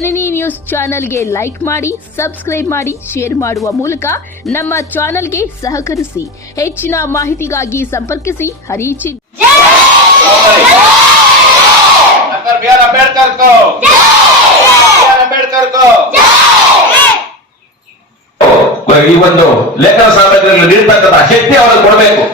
ಜನನಿ news ಚಾನೆಲ್ಗೆ like ಮಾಡಿ subscribe ಮಾಡಿ ಶೇರ್ ಮಾಡುವ ಮೂಲಕ ನಮ್ಮ ಚಾನೆಲ್ಗೆ ಸಹಕರಿಸಿ. ಹೆಚ್ಚಿನ ಮಾಹಿತಿಗಾಗಿ ಸಂಪರ್ಕಿಸಿ ಹರಿಚಿ ಈ ಒಂದು ಲೇಖನ ಸಾಮಗ್ರಿಗಳು ನೀಡ್ತಕ್ಕಂಥ ಶಕ್ತಿ ಅವರಿಗೆ ಕೊಡಬೇಕು.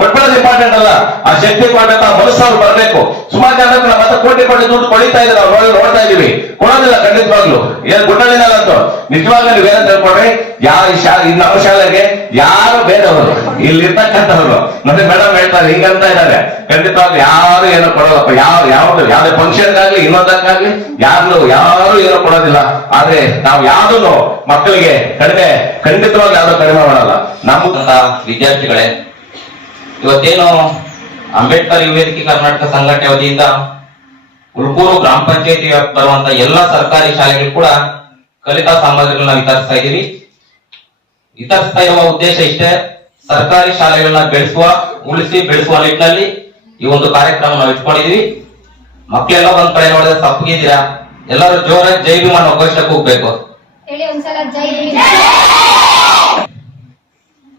ಕೊಟ್ಬಿಡೋದು ಇಂಪಾರ್ಟೆಂಟ್ ಅಲ್ಲ. ಆ ಶಕ್ತಿ ಕೊಡಬೇಕು ಆ ಮನಸ್ಸು ಅವ್ರು ಬರಬೇಕು. ಸುಮಾರು ಜನಕ್ಕೆ ಕೋಟಿ ಕೋಟಿ ದುಡ್ಡು ಕೊಳಿತಾ ಇದ್ದಾರೆ, ಅವ್ರು ನೋಡಿ ನೋಡ್ತಾ ಇದೀವಿ ಕೊಡೋದಿಲ್ಲ, ಖಂಡಿತವಾಗ್ಲು. ಏನ್ ಗುಡ್ಡಲಿನಲ್ಲ ಅಂತ. ನಿಜವಾಗ್ಲೂ ನೀವೇನ ತಿಳ್ಕೊಡ್ರಿ ಯಾರು ಈ ಶಾ, ಈ ನಮ್ಮ ಶಾಲೆಗೆ ಯಾರು ಬೇರೆಯವರು? ಇಲ್ಲಿ ಇರ್ತಕ್ಕಂಥವ್ರು ಮತ್ತೆ ಮೇಡಮ್ ಹೇಳ್ತಾರೆ ಹಿಂಗಂತ ಇದ್ದಾರೆ. ಖಂಡಿತವಾಗ್ಲು ಯಾರು ಏನು ಕೊಡೋದಪ್ಪ ಯಾರು, ಯಾವ್ದು, ಯಾವ್ದೇ ಫಂಕ್ಷನ್ಗಾಗ್ಲಿ ಇನ್ನೊಂದಕ್ಕಾಗ್ಲಿ ಯಾರು ಯಾರು ಏನು ಕೊಡೋದಿಲ್ಲ. ಆದ್ರೆ ನಾವು ಯಾವ್ದು ಮಕ್ಕಳಿಗೆ ಕಡಿಮೆ ಖಂಡಿತವಾಗಿ ಯಾವ್ದು ಕಡಿಮೆ ಮಾಡಲ್ಲ. ನಮ್ಮ ವಿದ್ಯಾರ್ಥಿಗಳೇ ಇವತ್ತೇನು ಅಂಬೇಡ್ಕರ್ ಯುವೇದಿಕೆ ಕರ್ನಾಟಕ ಸಂಘಟನೆ ವತಿಯಿಂದ ಉಳ್ಕೂರು ಗ್ರಾಮ ಪಂಚಾಯತಿ ಬರುವಂತ ಎಲ್ಲಾ ಸರ್ಕಾರಿ ಶಾಲೆಗಳು ಕೂಡ ಕಲಿಕಾ ಸಾಮಗ್ರಿಗಳನ್ನ ವಿತರಿಸ್ತಾ ಇದ್ದೀವಿ. ವಿತರಿಸ್ತಾ ಇರುವ ಉದ್ದೇಶ ಇಷ್ಟೇ, ಸರ್ಕಾರಿ ಶಾಲೆಗಳನ್ನ ಬೆಳೆಸುವ, ಉಳಿಸಿ ಬೆಳೆಸುವ ನಿಟ್ಟಿನಲ್ಲಿ ಈ ಒಂದು ಕಾರ್ಯಕ್ರಮ ನಾವು ಇಟ್ಕೊಂಡಿದೀವಿ ಮಕ್ಕಳೆಲ್ಲ ಒಂದ್ ಕಡೆ ನೋಡಿದ್ರೆ ತಪ್ಪಗಿದ್ದೀರಾ ಎಲ್ಲರೂ ಜೋರಾಗಿ ಜೈ ಭೀಮ್ ಅನ್ನೋ ಘೋಷಕ್ಕೆ ಹೋಗ್ಬೇಕು ಹೇಳಿ ಒಂದ್ಸಲ ಜೈ ಭೀಮ್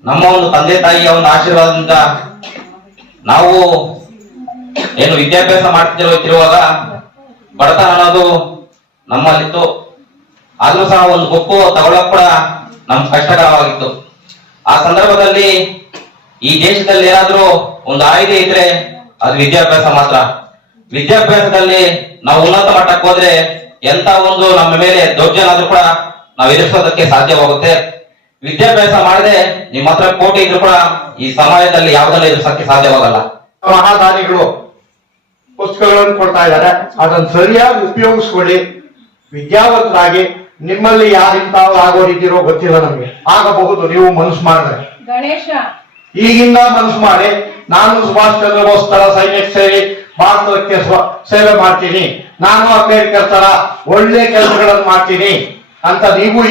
ನಮ್ಮ ಒಂದು ತಂದೆ ತಾಯಿಯ ಒಂದು ಆಶೀರ್ವಾದದಿಂದ ನಾವು ಏನು ವಿದ್ಯಾಭ್ಯಾಸ ಮಾಡ್ತಿರುವಾಗ ಬಡತನ ಅನ್ನೋದು ನಮ್ಮಲ್ಲಿತ್ತು. ಆದ್ರೂ ಸಹ ಒಂದು ಬುಕ್ಕು ತಗೊಳಕ್ ಕೂಡ ನಮ್ ಕಷ್ಟಕರವಾಗಿತ್ತು. ಆ ಸಂದರ್ಭದಲ್ಲಿ ಈ ದೇಶದಲ್ಲಿ ಏನಾದ್ರೂ ಒಂದು ಆಯ್ದೆ ಇದ್ರೆ ಅದು ವಿದ್ಯಾಭ್ಯಾಸ ಮಾತ್ರ. ವಿದ್ಯಾಭ್ಯಾಸದಲ್ಲಿ ನಾವು ಉನ್ನತ ಮಟ್ಟಕ್ಕೆ ಹೋದ್ರೆ ಎಂತ ಒಂದು ನಮ್ಮ ಮೇಲೆ ದೌರ್ಜನ್ಯ ಆದ್ರೂ ಕೂಡ ನಾವು ಎದುರಿಸೋದಕ್ಕೆ ಸಾಧ್ಯವಾಗುತ್ತೆ. ವಿದ್ಯಾಭ್ಯಾಸ ಮಾಡದೆ ನಿಮ್ಮ ಹತ್ರ ಕೋಟಿ ಇದ್ರು ಕೂಡ ಈ ಸಮಾಜದಲ್ಲಿ ಯಾವುದನ್ನ ಎದುರಿಸಕ್ಕೆ ಸಾಧ್ಯವಾಗಲ್ಲ. ಮಹಾದಾನಿಗಳು ಪುಸ್ತಕಗಳನ್ನು ಕೊಡ್ತಾ ಇದ್ದಾರೆ. ಅದನ್ನು ಸರಿಯಾಗಿ ಉಪಯೋಗಿಸ್ಕೊಳ್ಳಿ. ವಿದ್ಯಾವಂತರಾಗಿ ನಿಮ್ಮಲ್ಲಿ ಯಾರಿಂತಾವ್ ರೀತಿರೋ ಗೊತ್ತಿಲ್ಲ ನಮ್ಗೆ. ಆಗಬಹುದು ನೀವು ಮನಸ್ಸು ಮಾಡಿದ್ರೆ. ಗಣೇಶ. ಈಗಿಂದ ಮನಸ್ಸು ಮಾಡಿ ನಾನು ಸುಭಾಷ್ ಚಂದ್ರ ಬೋಸ್ ತರ ಸೈನ್ಯಕ್ಕೆ ಸೇರಿ ಭಾರತಕ್ಕೆ ಸ್ವ- ಸೇವೆ ಮಾಡ್ತೀನಿ. ನಾನು ಅಂಬೇಡ್ಕರ್ ತರ ಒಳ್ಳೆ ಕೆಲಸಗಳನ್ನು ಮಾಡ್ತೀನಿ ಅಂತ ನೀವು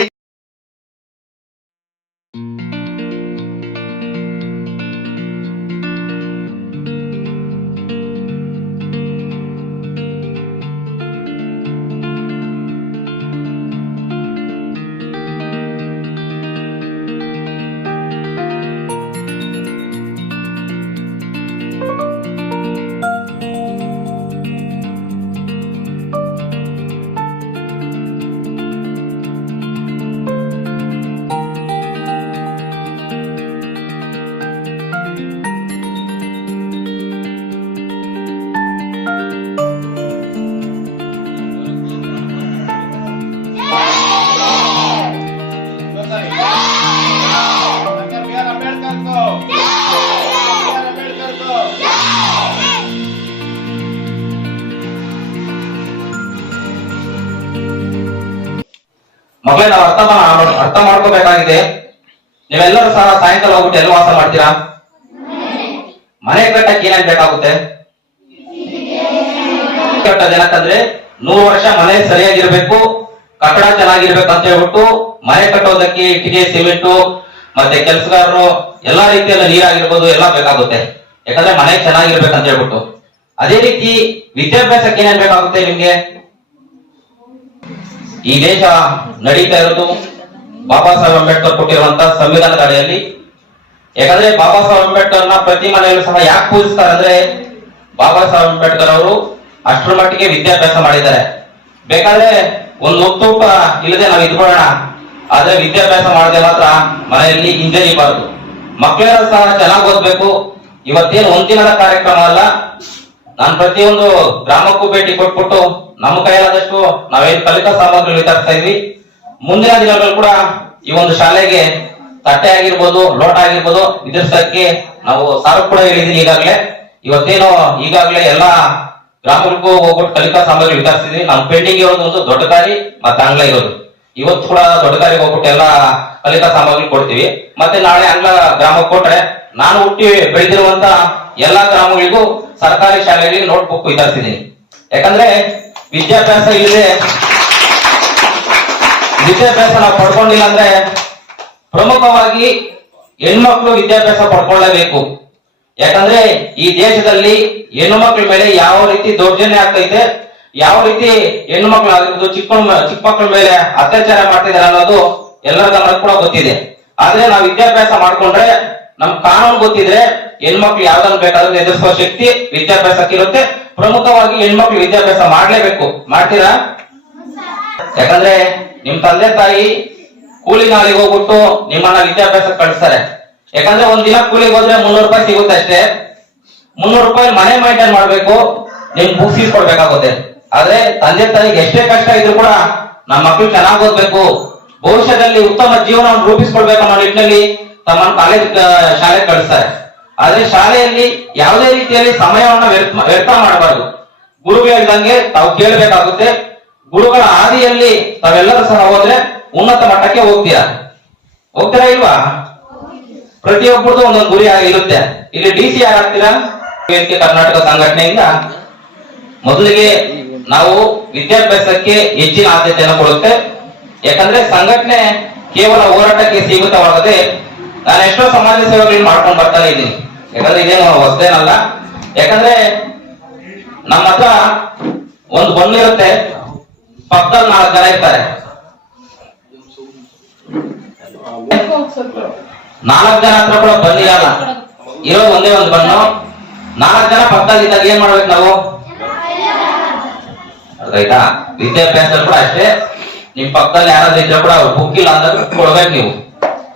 ಮಕ್ಕಳೇ ನಾವು ಅರ್ಥ ಅರ್ಥ ಮಾಡ್ಕೋಬೇಕಾಗಿದೆ. ನೀವೆಲ್ಲರೂ ಸಹ ಸಾಯಂಕಾಲ ಹೋಗ್ಬಿಟ್ಟು ಎಲ್ಲಿ ವಾಸ ಮಾಡ್ತೀರಾ? ಮನೆ ಕಟ್ಟಕ್ಕೆ ಏನೇನ್ ಬೇಕಾಗುತ್ತೆ. ಕಟ್ಟೋದು ಏನಕ್ಕಂದ್ರೆ ನೂರು ವರ್ಷ ಮನೆ ಸರಿಯಾಗಿರ್ಬೇಕು, ಕಟ್ಟಡ ಚೆನ್ನಾಗಿರ್ಬೇಕು ಅಂತ ಹೇಳ್ಬಿಟ್ಟು ಮನೆ ಕಟ್ಟೋದಕ್ಕೆ ಇಟ್ಟಿಗೆ, ಸಿಮೆಂಟು, ಮತ್ತೆ ಕೆಲಸಗಾರರು ಎಲ್ಲಾ ರೀತಿಯಲ್ಲಿ ನೀರಾಗಿರ್ಬೋದು, ಎಲ್ಲ ಬೇಕಾಗುತ್ತೆ. ಯಾಕಂದ್ರೆ ಮನೆ ಚೆನ್ನಾಗಿರ್ಬೇಕಂತ ಹೇಳ್ಬಿಟ್ಟು. ಅದೇ ರೀತಿ ವಿದ್ಯಾಭ್ಯಾಸಕ್ಕೆ ಏನೇನ್ ಬೇಕಾಗುತ್ತೆ ನಿಮ್ಗೆ? ಈ ದೇಶ ನಡೀತಾ ಇರೋದು ಬಾಬಾ ಸಾಹೇಬ್ ಅಂಬೇಡ್ಕರ್ ಕೊಟ್ಟಿರುವಂತ ಸಂವಿಧಾನದ ಅಡಿಯಲ್ಲಿ. ಯಾಕಂದ್ರೆ ಬಾಬಾ ಸಾಹೇಬ್ ಅಂಬೇಡ್ಕರ್ನ ಪ್ರತಿ ಮನೆಯಲ್ಲೂ ಸಹ ಯಾಕೆ ಪೂಜಿಸ್ತಾರೆ ಅಂದ್ರೆ ಬಾಬಾ ಸಾಹೇಬ್ ಅಂಬೇಡ್ಕರ್ ಅವರು ಅಷ್ಟರ ಮಟ್ಟಿಗೆ ವಿದ್ಯಾಭ್ಯಾಸ ಮಾಡಿದ್ದಾರೆ. ಬೇಕಾದ್ರೆ ಒಂದು ಒತ್ತೂಟ ಇಲ್ಲದೆ ನಾವು ಇದ್ಕೊಳ್ಳೋಣ. ಆದ್ರೆ ವಿದ್ಯಾಭ್ಯಾಸ ಮಾಡದೆ ಮಾತ್ರ ಮನೆಯಲ್ಲಿ ಹಿಂಜರಿಬಾರದು ಮಕ್ಕಳೆಲ್ಲ ಸಹ ಚೆನ್ನಾಗಿ ಓದ್ಬೇಕು. ಇವತ್ತೇನು ಒಂದಿನದ ಕಾರ್ಯಕ್ರಮ ಅಲ್ಲ. ನಾನು ಪ್ರತಿಯೊಂದು ಗ್ರಾಮಕ್ಕೂ ಭೇಟಿ ಕೊಟ್ಬಿಟ್ಟು ನಮ್ಮ ಕೈಲಾದಷ್ಟು ನಾವೇನು ಕಲಿಕಾ ಸಾಮಗ್ರಿ ವಿತರಿಸ್ತಾ ಇದ್ವಿ. ಮುಂದಿನ ದಿನಗಳು ಕೂಡ ಈ ಒಂದು ಶಾಲೆಗೆ ತಟ್ಟೆ ಆಗಿರ್ಬೋದು, ಲೋಟ ಆಗಿರ್ಬೋದು ವಿತರಿಸಕ್ಕೆ ನಾವು ಸಾರು ಕೂಡ ಹೇಳಿದೀನಿ ಈಗಾಗಲೇ, ಇವತ್ತೇನು ಈಗಾಗಲೇ ಎಲ್ಲಾ ಗ್ರಾಮಗಳಿಗೂ ಹೋಗ್ಬಿಟ್ಟು ಕಲಿಕಾ ಸಾಮಗ್ರಿ ವಿತರಿಸಿದ್ವಿ. ನಮ್ಮ ಪೆಂಡಿಂಗ್ ಇರೋದು ಒಂದು ದೊಡ್ಡ ದಾರಿ ಮತ್ತೆ ಆಂಗ್ಲ ಇರೋದು. ಇವತ್ತು ಕೂಡ ದೊಡ್ಡ ದಾರಿಗೆ ಹೋಗ್ಬಿಟ್ಟು ಎಲ್ಲಾ ಕಲಿಕಾ ಸಾಮಗ್ರಿ ಕೊಡ್ತೀವಿ. ಮತ್ತೆ ನಾಳೆ ಆಂಗ್ಲ ಗ್ರಾಮಕ್ಕೆ ಕೊಟ್ರೆ ನಾನು ಹುಟ್ಟಿ ಬೆಳೆದಿರುವಂತ ಎಲ್ಲಾ ಗ್ರಾಮಗಳಿಗೂ ಸರ್ಕಾರಿ ಶಾಲೆಯಲ್ಲಿ ನೋಟ್ಬುಕ್ ವಿತರಿಸಿದ್ದೀನಿ. ಯಾಕಂದ್ರೆ ವಿದ್ಯಾಭ್ಯಾಸ ಇಲ್ಲದೆ ವಿದ್ಯಾಭ್ಯಾಸ ನಾವು ಪಡ್ಕೊಂಡಿಲ್ಲ ಅಂದ್ರೆ ಪ್ರಮುಖವಾಗಿ ಹೆಣ್ಮಕ್ಳು ವಿದ್ಯಾಭ್ಯಾಸ ಪಡ್ಕೊಳ್ಳೇಬೇಕು. ಯಾಕಂದ್ರೆ ಈ ದೇಶದಲ್ಲಿ ಹೆಣ್ಣು ಮಕ್ಕಳ ಮೇಲೆ ಯಾವ ರೀತಿ ದೌರ್ಜನ್ಯ ಆಗ್ತೈತೆ, ಯಾವ ರೀತಿ ಹೆಣ್ಣು ಮಕ್ಕಳು ಆಗಿರ್ಬೋದು, ಚಿಕ್ಕ ಚಿಕ್ಕ ಮಕ್ಕಳ ಮೇಲೆ ಅತ್ಯಾಚಾರ ಮಾಡ್ತಿದ್ದಾರೆ ಅನ್ನೋದು ಎಲ್ಲರ ಕೂಡ ಗೊತ್ತಿದೆ. ಆದ್ರೆ ನಾವು ವಿದ್ಯಾಭ್ಯಾಸ ಮಾಡ್ಕೊಂಡ್ರೆ ನಮ್ ಕಾನೂನು ಗೊತ್ತಿದ್ರೆ ಹೆಣ್ಮಕ್ಳು ಯಾವ್ದನ್ನ ಬೇಕಾದ್ರೂ ಎದುರಿಸುವ ಶಕ್ತಿ ವಿದ್ಯಾಭ್ಯಾಸಕ್ಕೆ ಇರುತ್ತೆ. ಪ್ರಮುಖವಾಗಿ ಹೆಣ್ಮಕ್ಳು ವಿದ್ಯಾಭ್ಯಾಸ ಮಾಡ್ಲೇಬೇಕು. ಮಾಡ್ತೀರಾ? ಯಾಕಂದ್ರೆ ನಿಮ್ ತಂದೆ ತಾಯಿ ಕೂಲಿ ನಾಳಿಗೆ ಹೋಗ್ಬಿಟ್ಟು ನಿಮ್ಮನ್ನ ವಿದ್ಯಾಭ್ಯಾಸ ಕಳಿಸ್ತಾರೆ. ಯಾಕಂದ್ರೆ ಒಂದ್ ದಿನ ಕೂಲಿಗೆ ಹೋದ್ರೆ ಮುನ್ನೂರು ರೂಪಾಯಿ ಸಿಗುತ್ತೆ ಅಷ್ಟೇ. ಮುನ್ನೂರು ರೂಪಾಯಿ ಮನೆ ಮೈಂಟೈನ್ ಮಾಡ್ಬೇಕು ನಿಮ್ ಬುಕ್ಸ್ ಇಸ್ಕೊಡ್ಬೇಕಾಗುತ್ತೆ ಆದ್ರೆ ತಂದೆ ತಾಯಿಗೆ ಎಷ್ಟೇ ಕಷ್ಟ ಇದ್ರು ಕೂಡ ನಮ್ಮ ಮಕ್ಳು ಚೆನ್ನಾಗಿ ಓದ್ಬೇಕು. ಭವಿಷ್ಯದಲ್ಲಿ ಉತ್ತಮ ಜೀವನವನ್ನು ರೂಪಿಸ್ಕೊಳ್ಬೇಕು ಅನ್ನೋ ನಿಟ್ಟಿನಲ್ಲಿ ತಮ್ಮನ್ನು ಕಾಲೇಜ್ ಶಾಲೆ ಕಳಿಸ್ತಾರೆ. ಆದ್ರೆ ಶಾಲೆಯಲ್ಲಿ ಯಾವುದೇ ರೀತಿಯಲ್ಲಿ ಸಮಯವನ್ನ ವ್ಯರ್ಥ ವ್ಯರ್ಥ ಮಾಡಬಾರ್ದು. ಗುರು ಹೇಳ್ದಂಗೆ ತಾವು ಕೇಳಬೇಕಾಗುತ್ತೆ, ಗುರುಗಳ ಹಾದಿಯಲ್ಲಿ ತಾವೆಲ್ಲರೂ ಸಹ ಹೋದ್ರೆ ಉನ್ನತ ಮಟ್ಟಕ್ಕೆ ಹೋಗ್ತೀರಾ ಹೋಗ್ತೀರಾ ಇಲ್ವಾ? ಪ್ರತಿಯೊಬ್ಬರದು ಒಂದೊಂದು ಗುರಿ ಇರುತ್ತೆ. ಇಲ್ಲಿ ಡಿ ಸಿ ವೇದಿಕೆ ಕರ್ನಾಟಕ ಸಂಘಟನೆಯಿಂದ. ಮೊದಲಿಗೆ ನಾವು ವಿದ್ಯಾಭ್ಯಾಸಕ್ಕೆ ಹೆಚ್ಚಿನ ಆದ್ಯತೆಯನ್ನು ಕೊಡುತ್ತೆ. ಯಾಕಂದ್ರೆ ಸಂಘಟನೆ ಕೇವಲ ಹೋರಾಟಕ್ಕೆ ಸೀಮಿತವಾಗದೆ ನಾನು ಎಷ್ಟೋ ಸಮಾಜ ಸೇವೆಗಳನ್ನ ಮಾಡ್ಕೊಂಡು ಬರ್ತಾನೆ ಇದ್ದೀನಿ. ಯಾಕಂದ್ರೆ ಇದೇನು ಹೊಸದೇನಲ್ಲ ಯಾಕಂದ್ರೆ ನಮ್ಮ ಹತ್ರ ಒಂದು ಬಂದಿರುತ್ತೆ ಪಕ್ಕದಲ್ಲಿ ನಾಲ್ಕು ಜನ ಇರ್ತಾರೆ. ನಾಲ್ಕು ಜನ ಹತ್ರ ಕೂಡ ಬಂದಿರಲ್ಲ ಇರೋ ಒಂದೇ ಒಂದು ಬಣ್ಣು ನಾಲ್ಕು ಜನ ಪಕ್ಕದಲ್ಲಿ ಇದ್ದಾಗ ಏನ್ ಮಾಡ್ಬೇಕು ನಾವು? ರೈತಾ ವಿದ್ಯಾಭ್ಯಾಸ ಕೂಡ ಅಷ್ಟೇ. ನಿಮ್ ಪಕ್ಕದಲ್ಲಿ ಯಾರಾದ್ರೂ ಇದ್ರೆ ಕೂಡ ಬುಕ್ ಇಲ್ಲ ಅಂದ್ರೆ ಕೊಡ್ಬೇಕು ನೀವು.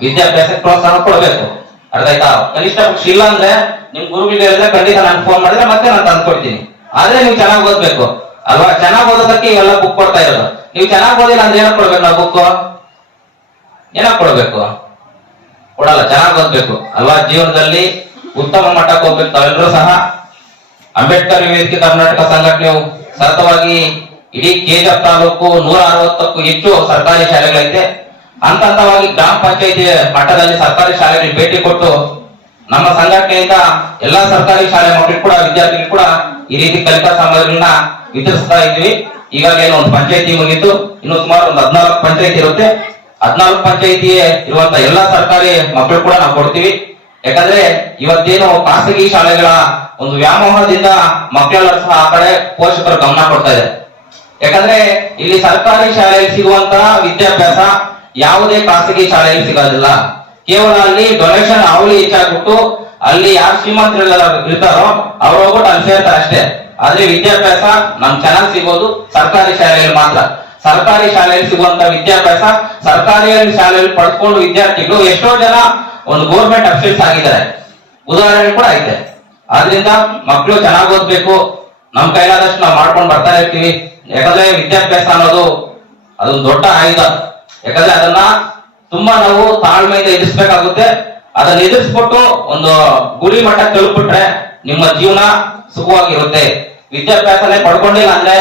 ವಿದ್ಯಾಭ್ಯಾಸಕ್ಕೆ ಪ್ರೋತ್ಸಾಹ ಕೊಡಬೇಕು. ಅರ್ಥ ಆಯ್ತಾ? ಕನಿಷ್ಠ ಪಕ್ಷ ಇಲ್ಲ ಅಂದ್ರೆ ನಿಮ್ ಗುರುಗಳಿಗೆ ಹೇಳಿದ್ರೆ ಖಂಡಿತ ನಾನು ಫೋನ್ ಮಾಡಿದ್ರೆ ಮತ್ತೆ ನಾನು ತಂದ್ಕೊಡ್ತೀನಿ. ಆದ್ರೆ ನೀವು ಚೆನ್ನಾಗಿ ಓದ್ಬೇಕು. ಅಲ್ವಾ? ಚೆನ್ನಾಗಿ ಓದೋದಕ್ಕೆ ಇವೆಲ್ಲ ಬುಕ್ ಕೊಡ್ತಾ ಇರೋದು. ನೀವು ಚೆನ್ನಾಗಿ ಓದಿಲ್ಲ ಅಂದ್ರೆ ಏನಕ್ಕೆ ಕೊಡ್ಬೇಕು ನಾವು ಬುಕ್ ಏನಕ್ಕೆ ಕೊಡ್ಬೇಕು? ಕೊಡಲ್ಲ, ಚೆನ್ನಾಗಿ ಓದ್ಬೇಕು. ಅಲ್ವಾ? ಜೀವನದಲ್ಲಿ ಉತ್ತಮ ಮಟ್ಟಕ್ಕೆ ಹೋಗ್ಬೇಕು ತಾವೆಲ್ಲರೂ ಸಹ. ಅಂಬೇಡ್ಕರ್ ವೇದಿಕೆ ಕರ್ನಾಟಕ ಸಂಘಟನೆಯು ಸತತವಾಗಿ ಇಡೀ ಕೇಜಪ್ ತಾಲೂಕು ನೂರ ಅರವತ್ತಕ್ಕೂ ಹೆಚ್ಚು ಸರ್ಕಾರಿ ಶಾಲೆಗಳೈತೆ ಹಂತ ಹಂತವಾಗಿ ಗ್ರಾಮ ಪಂಚಾಯಿತಿ ಮಟ್ಟದಲ್ಲಿ ಸರ್ಕಾರಿ ಶಾಲೆಗಳಿಗೆ ಭೇಟಿ ಕೊಟ್ಟು ನಮ್ಮ ಸಂಘಟನೆಯಿಂದ ಎಲ್ಲಾ ಸರ್ಕಾರಿ ಶಾಲೆ ಮಕ್ಕಳಿಗೆ ಕೂಡ ವಿದ್ಯಾರ್ಥಿಗಳು ಕೂಡ ಈ ರೀತಿ ಕಲಿತಾ ಸಾಮಗ್ರಿಗಳನ್ನ ವಿತರಿಸ್ತಾ ಇದ್ವಿ ಈಗಾಗಲೇ ಒಂದು ಪಂಚಾಯತಿ ಮುಗಿತು ಇನ್ನು ಸುಮಾರು ಒಂದು ಹದಿನಾಲ್ಕು ಪಂಚಾಯತಿ ಇರುತ್ತೆ. ಹದಿನಾಲ್ಕು ಪಂಚಾಯತಿ ಇರುವಂತ ಎಲ್ಲಾ ಸರ್ಕಾರಿ ಮಕ್ಕಳು ಕೂಡ ನಾವು ಕೊಡ್ತೀವಿ. ಯಾಕಂದ್ರೆ ಇವತ್ತೇನು ಖಾಸಗಿ ಶಾಲೆಗಳ ಒಂದು ವ್ಯಾಮೋಹದಿಂದ ಮಕ್ಕಳೆಲ್ಲ ಸಹ ಆ ಕಡೆ ಪೋಷಕರು ಗಮನ ಕೊಡ್ತಾ ಇದೆ ಯಾಕಂದ್ರೆ ಇಲ್ಲಿ ಸರ್ಕಾರಿ ಶಾಲೆಯಲ್ಲಿ ಸಿಗುವಂತಹ ವಿದ್ಯಾಭ್ಯಾಸ ಯಾವುದೇ ಖಾಸಗಿ ಶಾಲೆಯಲ್ಲಿ ಸಿಗೋದಿಲ್ಲ. ಕೇವಲ ಅಲ್ಲಿ ಡೊನೇಷನ್ ಅವಳಿ ಹೆಚ್ಚಾಗ್ಬಿಟ್ಟು ಅಲ್ಲಿ ಯಾರು ಶ್ರೀಮಂತರೆಲ್ಲ ಇರ್ತಾರೋ ಅವ್ರು ಹೋಗ್ಬಿಟ್ಟು ಅಲ್ಲಿ ಸೇರ್ತಾರೆ ಅಷ್ಟೇ. ಆದ್ರೆ ವಿದ್ಯಾಭ್ಯಾಸ ನಮ್ ಚೆನ್ನಾಗಿ ಸಿಗೋದು ಸರ್ಕಾರಿ ಶಾಲೆಯಲ್ಲಿ ಮಾತ್ರ. ಸರ್ಕಾರಿ ಶಾಲೆಯಲ್ಲಿ ಸಿಗುವಂತ ವಿದ್ಯಾಭ್ಯಾಸ ಸರ್ಕಾರಿ ಶಾಲೆಯಲ್ಲಿ ಪಡ್ಕೊಂಡು ವಿದ್ಯಾರ್ಥಿಗಳು ಎಷ್ಟೋ ಜನ ಒಂದು ಗೋರ್ಮೆಂಟ್ ಅಫಿಷಿಯಲ್ಸ್ ಆಗಿದ್ದಾರೆ. ಉದಾಹರಣೆ ಕೂಡ ಐತೆ. ಆದ್ರಿಂದ ಮಕ್ಕಳು ಚೆನ್ನಾಗಿ ಓದ್ಬೇಕು. ನಮ್ ಕೈಲಾದಷ್ಟು ನಾವು ಮಾಡ್ಕೊಂಡು ಬರ್ತಾ ಇರ್ತೀವಿ. ಯಾಕಂದ್ರೆ ವಿದ್ಯಾಭ್ಯಾಸ ಅನ್ನೋದು ಅದೊಂದು ದೊಡ್ಡ ಆಯುಧ. ಯಾಕಂದ್ರೆ ಅದನ್ನ ತುಂಬಾ ನಾವು ತಾಳ್ಮೆಯಿಂದ ಎದುರಿಸ್ಬೇಕಾಗುತ್ತೆ. ಅದನ್ನ ಎದುರಿಸ್ಬಿಟ್ಟು ಒಂದು ಗುರಿ ಮಟ್ಟ ತಲುಪಿಟ್ರೆ ನಿಮ್ಮ ಜೀವನ ಸುಖವಾಗಿರುತ್ತೆ. ವಿದ್ಯಾಭ್ಯಾಸನೇ ಪಡ್ಕೊಂಡಿಲ್ಲ ಅಂದ್ರೆ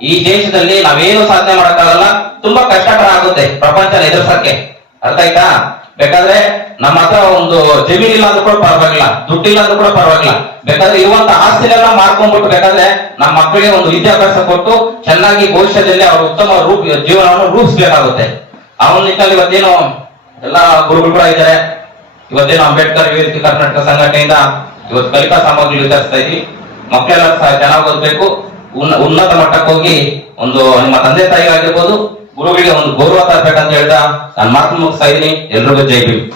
ಈ ದೇಶದಲ್ಲಿ ನಾವೇನು ಸಾಧನೆ ಮಾಡಕ್ಕಾಗಲ್ಲ. ತುಂಬಾ ಕಷ್ಟಕರ ಆಗುತ್ತೆ ಪ್ರಪಂಚನ ಎದುರ್ಸಕ್ಕೆ. ಅರ್ಥ ಆಯ್ತಾ? ಬೇಕಾದ್ರೆ ನಮ್ಮ ಹತ್ರ ಒಂದು ಜಮೀನ್ ಇಲ್ಲ ಅಂದ್ರೂ ಕೂಡ ಪರವಾಗಿಲ್ಲ ದುಡ್ಡಿಲ್ಲ ಅಂದ್ರೂ ಕೂಡ ಪರವಾಗಿಲ್ಲ. ಬೇಕಾದ್ರೆ ಇರುವಂತ ಆಸ್ತಿನೆಲ್ಲ ಮಾರ್ಕೊಂಡ್ಬಿಟ್ಟು ಬೇಕಾದ್ರೆ ನಮ್ಮ ಮಕ್ಕಳಿಗೆ ಒಂದು ವಿದ್ಯಾಭ್ಯಾಸ ಕೊಟ್ಟು ಚೆನ್ನಾಗಿ ಭವಿಷ್ಯದಲ್ಲಿ ಅವರು ಉತ್ತಮ ರೂಪ, ಜೀವನವನ್ನು ರೂಪಿಸ್ಬೇಕಾಗುತ್ತೆ. ಅವನ ನಿಟ್ಟಿನಲ್ಲಿ ಇವತ್ತೇನು ಎಲ್ಲ ಗುರುಗಳು ಕೂಡ ಇದ್ದಾರೆ. ಇವತ್ತೇನು ಅಂಬೇಡ್ಕರ್ ವಿವಿಧ ಕರ್ನಾಟಕ ಸಂಘಟನೆಯಿಂದ ಇವತ್ತು ಕಲಿಕಾ ಸಾಮಗ್ರಿ ವಿತರಿಸ್ತಾ ಇದ್ವಿ. ಮಕ್ಕಳೆಲ್ಲ ಚೆನ್ನಾಗಿ ಓದ್ಬೇಕು. ಉನ್ನ- ಉನ್ನತ ಮಟ್ಟಕ್ಕೆ ಹೋಗಿ ಒಂದು ನಿಮ್ಮ ತಂದೆ ತಾಯಿ ಆಗಿರ್ಬೋದು ಗುರುಗಳಿಗೆ ಒಂದು ಗೌರವ ತರಬೇಕಂತ ಹೇಳ್ತಾ ನಾನು ಮಾತು ಮುಗಿಸ್ತಾ ಇದ್ದೀನಿ. ಎಲ್ರಿಗೂ ಜೈ ಭೀಮ್.